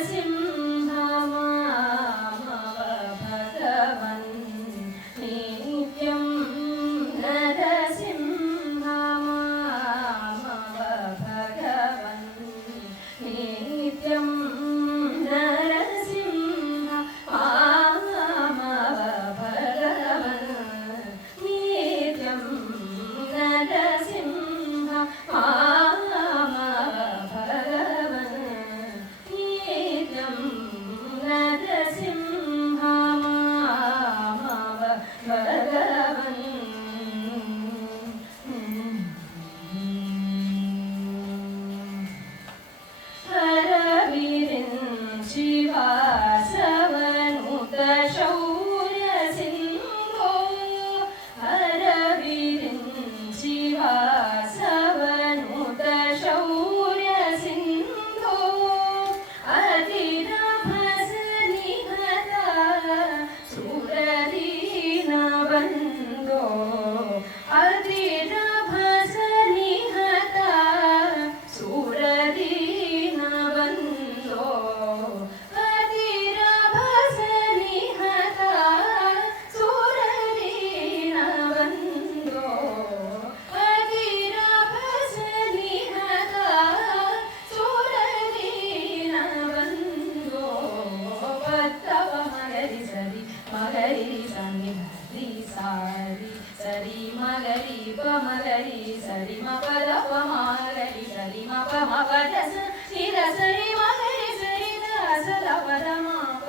assim, Oh. ी मगरि C सारी सरि मगरि बि मरि सरिमा सरि महरि